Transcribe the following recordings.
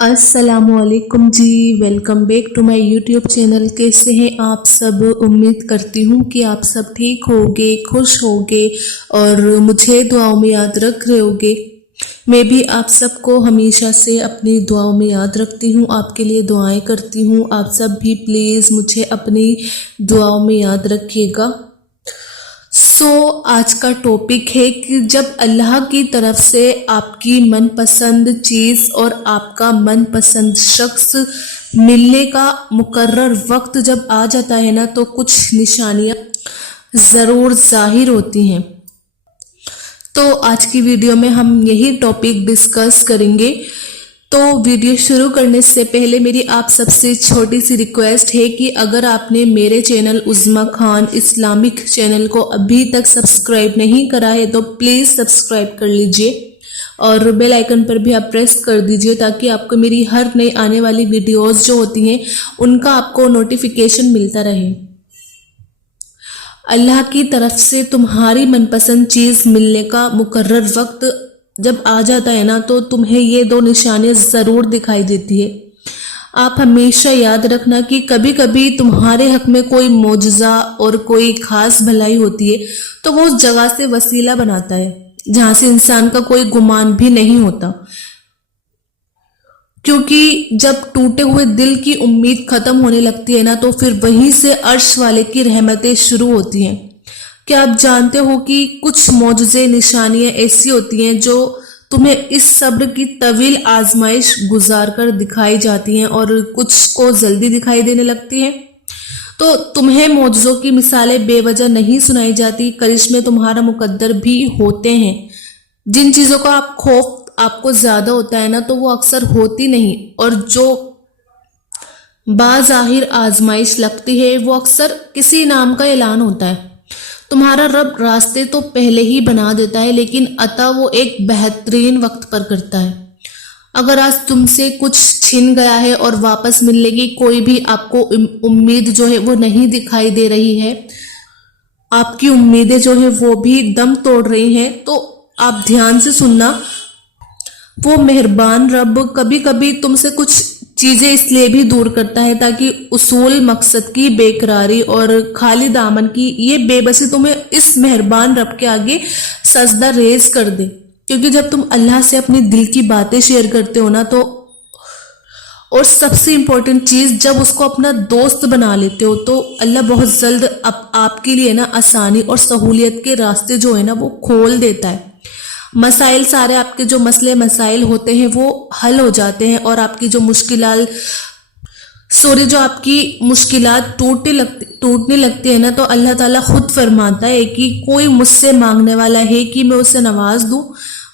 अस्सलाम वालेकुम जी। Welcome back to my YouTube channel. कैसे हैं आप सब? उम्मीद करती हूँ कि आप सब ठीक होगे, खुश होगे और मुझे दुआओं में याद रख रहे होगे। मैं भी आप सबको हमेशा से अपनी दुआओं में याद रखती हूँ, आपके लिए दुआएं करती हूँ। आप सब भी प्लीज़ मुझे अपनी दुआओं में याद रखिएगा। आज का टॉपिक है कि जब अल्लाह की तरफ से आपकी मनपसंद चीज़ और आपका मनपसंद शख्स मिलने का मुकर्रर वक्त जब आ जाता है ना, तो कुछ निशानियां ज़रूर जाहिर होती हैं। तो आज की वीडियो में हम यही टॉपिक डिस्कस करेंगे। तो वीडियो शुरू करने से पहले मेरी आप सबसे छोटी सी रिक्वेस्ट है कि अगर आपने मेरे चैनल उज़्मा खान इस्लामिक चैनल को अभी तक सब्सक्राइब नहीं करा है तो प्लीज़ सब्सक्राइब कर लीजिए और बेल आइकन पर भी आप प्रेस कर दीजिए ताकि आपको मेरी हर नई आने वाली वीडियोस जो होती हैं उनका आपको नोटिफिकेशन मिलता रहे। अल्लाह की तरफ से तुम्हारी मनपसंद चीज़ मिलने का मुकर्रर वक्त जब आ जाता है ना, तो तुम्हें ये दो निशानियां ज़रूर दिखाई देती है। आप हमेशा याद रखना कि कभी कभी तुम्हारे हक में कोई मौजज़ा और कोई खास भलाई होती है तो वो उस जगह से वसीला बनाता है जहां से इंसान का कोई गुमान भी नहीं होता। क्योंकि जब टूटे हुए दिल की उम्मीद खत्म होने लगती है ना, तो फिर वहीं से अर्श वाले की रहमतें शुरू होती हैं। क्या आप जानते हो कि कुछ मौजज़े निशानियां ऐसी होती हैं जो तुम्हें इस सब्र की तवील आजमाइश गुजार कर दिखाई जाती हैं और कुछ को जल्दी दिखाई देने लगती हैं। तो तुम्हें मौजज़ों की मिसालें बेवजह नहीं सुनाई जाती, करिश्मे तुम्हारा मुकद्दर भी होते हैं। जिन चीज़ों का आप खौफ आपको ज़्यादा होता है ना, तो वो अक्सर होती नहीं, और जो बाज़ाहिर आजमाइश लगती है वो अक्सर किसी नाम का ऐलान होता है। तुम्हारा रब रास्ते तो पहले ही बना देता है, लेकिन अता वो एक बेहतरीन वक्त पर करता है। अगर आज तुमसे कुछ छिन गया है और वापस मिलने की कोई भी आपको उम्मीद जो है वो नहीं दिखाई दे रही है, आपकी उम्मीदें जो है वो भी दम तोड़ रही हैं, तो आप ध्यान से सुनना। वो मेहरबान रब कभी कभी तुमसे कुछ चीजें इसलिए भी दूर करता है ताकि उसूल मकसद की बेकरारी और खाली दामन की ये बेबसी तुम्हें इस मेहरबान रब के आगे सजदा रेज कर दे। क्योंकि जब तुम अल्लाह से अपनी दिल की बातें शेयर करते हो ना, तो और सबसे इंपॉर्टेंट चीज जब उसको अपना दोस्त बना लेते हो, तो अल्लाह बहुत जल्द आपके लिए ना आसानी और सहूलियत के रास्ते जो है ना वो खोल देता है। मसाइल सारे आपके जो मसले मसाइल होते हैं वो हल हो जाते हैं और आपकी जो जो आपकी मुश्किलात टूटने लगती है ना, तो अल्लाह ताला खुद फरमाता है कि कोई मुझसे मांगने वाला है कि मैं उसे नवाज दूं।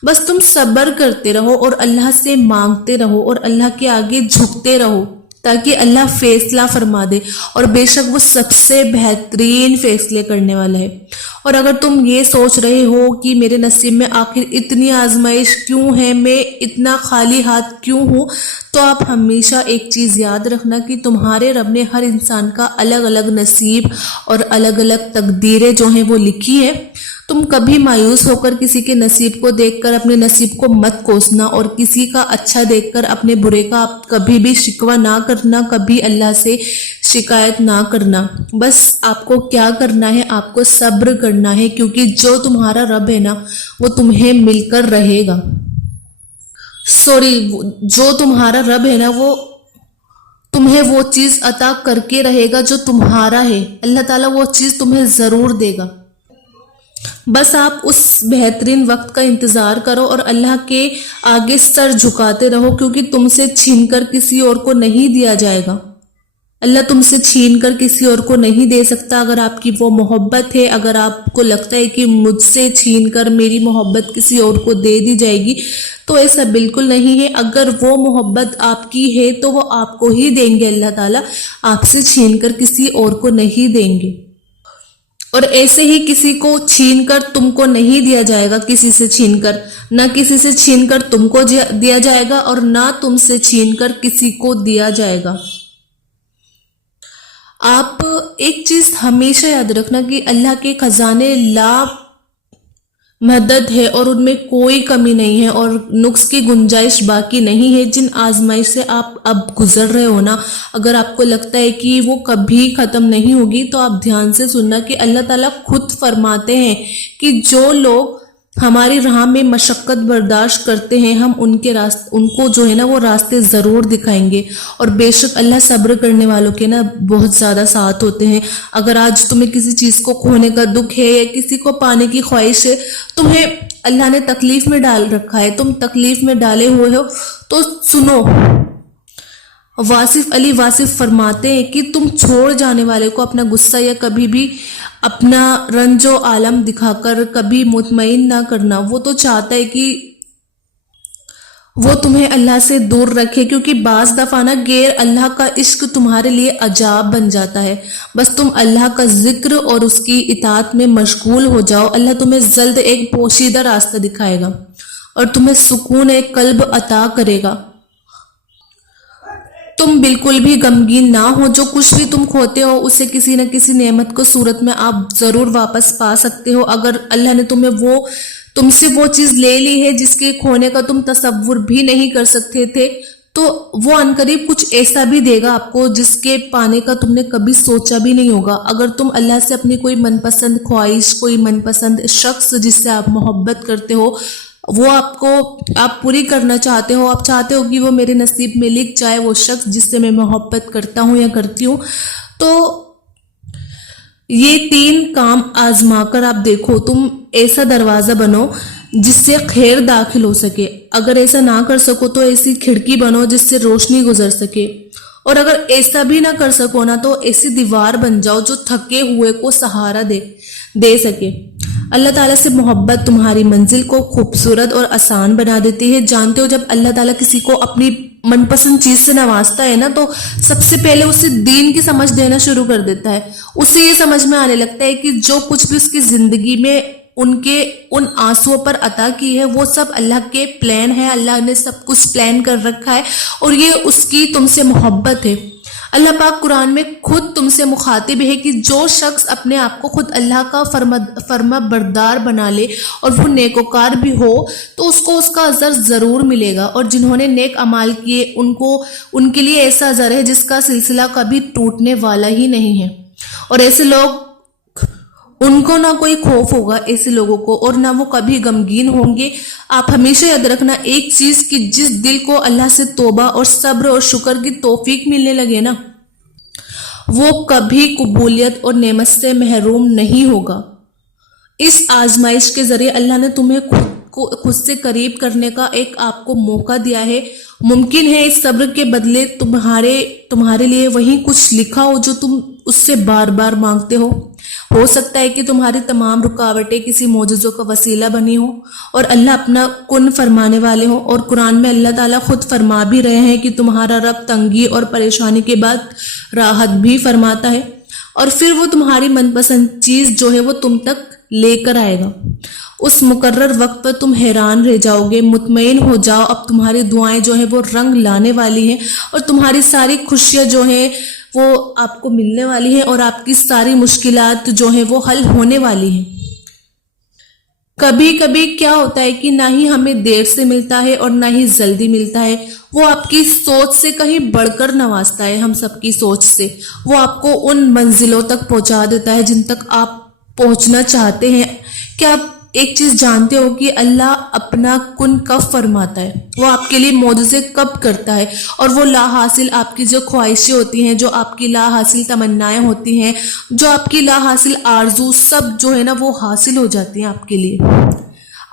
बस तुम सब्र करते रहो और अल्लाह से मांगते रहो और अल्लाह के आगे झुकते रहो ताकि अल्लाह फैसला फरमा दे, और बेशक वो सबसे बेहतरीन फैसले करने वाला है। और अगर तुम ये सोच रहे हो कि मेरे नसीब में आखिर इतनी आजमाइश क्यों है, मैं इतना खाली हाथ क्यों हूँ, तो आप हमेशा एक चीज़ याद रखना कि तुम्हारे रब ने हर इंसान का अलग अलग नसीब और अलग अलग तकदीरें जो हैं वो लिखी है। तुम कभी मायूस होकर किसी के नसीब को देखकर अपने नसीब को मत कोसना, और किसी का अच्छा देखकर अपने बुरे का आप कभी भी शिकवा ना करना, कभी अल्लाह से शिकायत ना करना। बस आपको क्या करना है, आपको सब्र करना है, क्योंकि जो तुम्हारा रब है ना वो तुम्हें मिलकर रहेगा। जो तुम्हारा रब है ना वो तुम्हें वो चीज अता करके रहेगा जो तुम्हारा है। अल्लाह ताला वो चीज तुम्हें जरूर देगा। बस आप उस बेहतरीन वक्त का इंतजार करो और अल्लाह के आगे सर झुकाते रहो, क्योंकि तुमसे छीनकर किसी और को नहीं दिया जाएगा। अल्लाह तुमसे छीनकर किसी और को नहीं दे सकता। अगर आपकी वो मोहब्बत है, अगर आपको लगता है कि मुझसे छीनकर मेरी मोहब्बत किसी और को दे दी जाएगी, तो ऐसा बिल्कुल नहीं है। अगर वो मोहब्बत आपकी है तो वो आपको ही देंगे अल्लाह ताला, आपसे छीनकर किसी और को नहीं देंगे। और ऐसे ही किसी को छीनकर तुमको नहीं दिया जाएगा, किसी से छीनकर, ना किसी से छीनकर तुमको दिया जाएगा और ना तुमसे छीनकर किसी को दिया जाएगा। आप एक चीज हमेशा याद रखना कि अल्लाह के खजाने मदद है और उनमें कोई कमी नहीं है और नुक्स की गुंजाइश बाकी नहीं है। जिन आजमाइश से आप अब गुजर रहे हो ना, अगर आपको लगता है कि वो कभी खत्म नहीं होगी, तो आप ध्यान से सुनना कि अल्लाह ताला खुद फरमाते हैं कि जो लोग हमारी राह में मशक्कत बर्दाश्त करते हैं, हम उनको जो है ना वो रास्ते जरूर दिखाएंगे। और बेशक अल्लाह सब्र करने वालों के ना बहुत ज्यादा साथ होते हैं। अगर आज तुम्हें किसी चीज को खोने का दुख है या किसी को पाने की ख्वाहिश है, तुम्हें अल्लाह ने तकलीफ में डाल रखा है, तुम तकलीफ में डाले हुए हो, तो सुनो, वासिफ अली वासिफ फरमाते हैं कि तुम छोड़ जाने वाले को अपना गुस्सा या कभी भी अपना रंजो आलम दिखाकर कभी मुतमईन ना करना। वो तो चाहता है कि वो तुम्हें अल्लाह से दूर रखे, क्योंकि बाज दफा ना गैर अल्लाह का इश्क तुम्हारे लिए अजाब बन जाता है। बस तुम अल्लाह का जिक्र और उसकी इताअत में मशगूल हो जाओ, अल्लाह तुम्हें जल्द एक पोशीदा रास्ता दिखाएगा और तुम्हें सुकून एक कल्ब अता करेगा। तुम बिल्कुल भी गमगीन ना हो, जो कुछ भी तुम खोते हो उसे किसी न किसी नेमत को सूरत में आप जरूर वापस पा सकते हो। अगर अल्लाह ने तुमसे वो चीज ले ली है जिसके खोने का तुम तसव्वुर भी नहीं कर सकते थे, तो वो अनकरीब कुछ ऐसा भी देगा आपको जिसके पाने का तुमने कभी सोचा भी नहीं होगा। अगर तुम अल्लाह से अपनी कोई मनपसंद ख्वाहिश, कोई मनपसंद शख्स जिससे आप मोहब्बत करते हो, वो आप पूरी करना चाहते हो, आप चाहते हो कि वो मेरे नसीब में लिख जाए, वो शख्स जिससे मैं मोहब्बत करता हूँ या करती हूँ, तो ये 3 काम आजमा कर आप देखो। तुम ऐसा दरवाजा बनो जिससे खैर दाखिल हो सके। अगर ऐसा ना कर सको तो ऐसी खिड़की बनो जिससे रोशनी गुजर सके। और अगर ऐसा भी ना कर सको ना, तो ऐसी दीवार बन जाओ जो थके हुए को सहारा दे सके। अल्लाह ताला से मोहब्बत तुम्हारी मंजिल को खूबसूरत और आसान बना देती है। जानते हो, जब अल्लाह ताला किसी को अपनी मनपसंद चीज से नवाजता है ना, तो सबसे पहले उसे दीन की समझ देना शुरू कर देता है। उसे ये समझ में आने लगता है कि जो कुछ भी उसकी जिंदगी में उन आंसुओं पर अता की है, वो सब अल्लाह के प्लान है। अल्लाह ने सब कुछ प्लान कर रखा है और ये उसकी तुमसे मोहब्बत है। अल्लाह पाक कुरान में खुद तुमसे मुखातिब है कि जो शख्स अपने आप को खुद अल्लाह का फर्मा बरदार बना ले और वो नेकोकार भी हो, तो उसको उसका अजर जरूर मिलेगा। और जिन्होंने नेक अमाल किए उनके लिए ऐसा अजर है जिसका सिलसिला कभी टूटने वाला ही नहीं है। और ऐसे लोग, उनको ना कोई खौफ होगा ऐसे लोगों को, और ना वो कभी गमगीन होंगे। आप हमेशा याद रखना एक चीज कि जिस दिल को अल्लाह से तौबा और सब्र और शुक्र की तौफीक मिलने लगे ना, वो कभी कबूलियत और नेमत से महरूम नहीं होगा। इस आजमाइश के जरिए अल्लाह ने तुम्हें खुद से करीब करने का एक आपको मौका दिया है। मुमकिन है इस सब्र के बदले तुम्हारे लिए वही कुछ लिखा हो जो तुम उससे बार बार मांगते हो सकता है कि तुम्हारी तमाम रुकावटें किसी मौजज़ों का वसीला बनी हो और अल्लाह अपना कुन फरमाने वाले हो। और कुरान में अल्लाह ताला खुद फरमा भी रहे हैं कि तुम्हारा रब तंगी और परेशानी के बाद राहत भी फरमाता है, और फिर वो तुम्हारी मनपसंद चीज जो है वो तुम तक लेकर आएगा। उस मुकर्रर वक्त पर तुम हैरान रह जाओगे। मुतमईन हो जाओ, अब तुम्हारी दुआएं जो है वो रंग लाने वाली हैं और तुम्हारी सारी खुशियां जो है वो आपको मिलने वाली है और आपकी सारी मुश्किलात जो है वो हल होने वाली है। कभी कभी क्या होता है कि ना ही हमें देर से मिलता है और ना ही जल्दी मिलता है। वो आपकी सोच से कहीं बढ़कर नवाजता है, हम सबकी सोच से। वो आपको उन मंजिलों तक पहुंचा देता है जिन तक आप पहुंचना चाहते हैं। क्या आप एक चीज जानते हो कि अल्लाह अपना कुन कब फरमाता है, वो आपके लिए मौजज़े कब करता है, और वो ला हासिल आपकी जो ख्वाहिशें होती हैं, जो आपकी ला हासिल तमन्नाएं होती हैं, जो आपकी ला हासिल आरजू, सब जो है ना वो हासिल हो जाती हैं आपके लिए।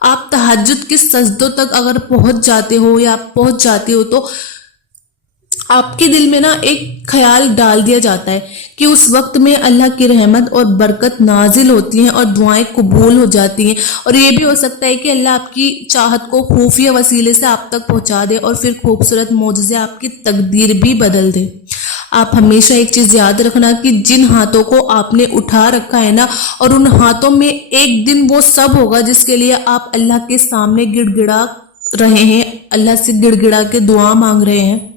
आप तहज्जुद के सजदों तक अगर पहुंच जाते हो या आप पहुंच जाते हो तो आपके दिल में ना एक ख्याल डाल दिया जाता है कि उस वक्त में अल्लाह की रहमत और बरकत नाजिल होती हैं और दुआएं कबूल हो जाती हैं। और ये भी हो सकता है कि अल्लाह आपकी चाहत को खुफिया वसीले से आप तक पहुंचा दे और फिर खूबसूरत मौजज़े आपकी तकदीर भी बदल दे। आप हमेशा एक चीज याद रखना कि जिन हाथों को आपने उठा रखा है ना, और उन हाथों में एक दिन वो सब होगा जिसके लिए आप अल्लाह के सामने गिड़गिड़ा रहे हैं, अल्लाह से गिड़गिड़ा के दुआ मांग रहे हैं।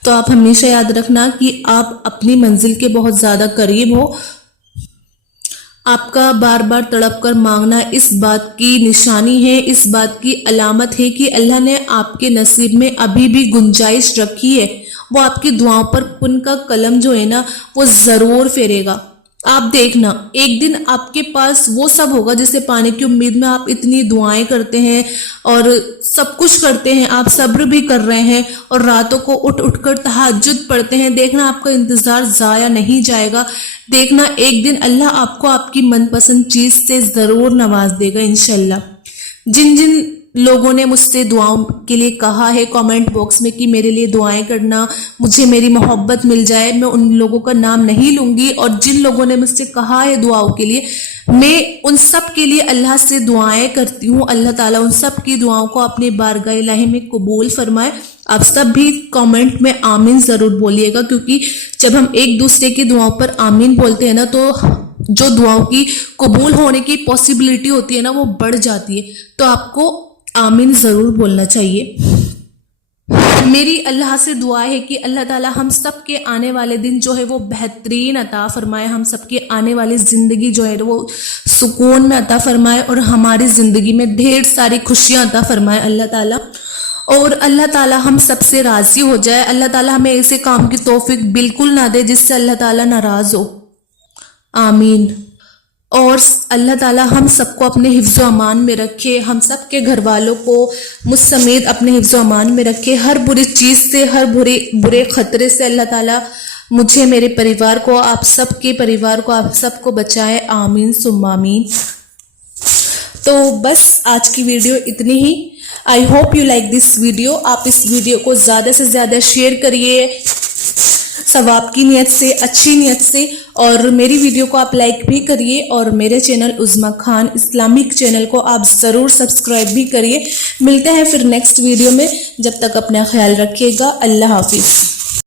तो आप हमेशा याद रखना कि आप अपनी मंजिल के बहुत ज्यादा करीब हो। آپ کا بار بار تڑپ کر مانگنا اس بات کی نشانی ہے، اس بات کی علامت ہے کہ اللہ نے آپ کے نصیب میں ابھی بھی گنجائش رکھی ہے. وہ آپ کی دعاؤں پر پن کا قلم جو ہے نا وہ ضرور پھیرے گا. آپ دیکھنا ایک دن آپ کے پاس وہ سب ہوگا جسے پانے کی امید میں آپ اتنی دعائیں کرتے ہیں اور سب کچھ کرتے ہیں، آپ صبر بھی کر رہے ہیں اور راتوں کو اٹھ اٹھ کر تہجد پڑھتے ہیں. دیکھنا آپ کا انتظار ضائع نہیں جائے گا. دیکھنا ایک دن اللہ آپ کو آپ کی من پسند چیز سے ضرور نواز دے گا انشاءاللہ. جن جن لوگوں نے مجھ سے دعاؤں کے لیے کہا ہے کامنٹ باکس میں کہ میرے لیے دعائیں کرنا، مجھے میری محبت مل جائے، میں ان لوگوں کا نام نہیں لوں گی. اور جن لوگوں نے مجھ سے کہا ہے دعاؤں کے لیے، میں ان سب کے لیے اللہ سے دعائیں کرتی ہوں. اللہ تعالیٰ ان سب کی دعاؤں کو اپنے بارگاہ الہی میں قبول فرمائے. آپ سب بھی کامنٹ میں آمین ضرور بولیے گا، کیونکہ جب ہم ایک دوسرے کی دعاؤں پر آمین بولتے ہیں نا تو جو دعاؤں کی قبول ہونے کی پاسبلٹی ہوتی ہے نا وہ بڑھ جاتی ہے. تو آپ کو آمین ضرور بولنا چاہیے. میری اللہ سے دعا ہے کہ اللہ تعالیٰ ہم سب کے آنے والے دن جو ہے وہ بہترین عطا فرمائے، ہم سب کے آنے والی زندگی جو ہے وہ سکون میں عطا فرمائے اور ہماری زندگی میں ڈھیر ساری خوشیاں عطا فرمائے اللہ تعالیٰ. اور اللہ تعالیٰ ہم سب سے راضی ہو جائے. اللہ تعالیٰ ہمیں ایسے کام کی توفیق بالکل نہ دے جس سے اللہ تعالیٰ ناراض ہو. آمین. اور اللہ تعالیٰ ہم سب کو اپنے حفظ و امان میں رکھے، ہم سب کے گھر والوں کو مجھ سمیت اپنے حفظ و امان میں رکھے. ہر بری چیز سے، ہر برے خطرے سے اللہ تعالیٰ مجھے، میرے پریوار کو، آپ سب کے پریوار کو، آپ سب کو بچائے. آمین ثم آمین. تو بس آج کی ویڈیو اتنی ہی. I hope you like this video. آپ اس ویڈیو کو زیادہ سے زیادہ شیئر کریے ثواب کی نیت سے، اچھی نیت سے، اور میری ویڈیو کو آپ لائک بھی کریے اور میرے چینل عظمیٰ خان اسلامک چینل کو آپ ضرور سبسکرائب بھی کریے. ملتے ہیں پھر نیکسٹ ویڈیو میں. جب تک اپنا خیال رکھیے گا. اللہ حافظ.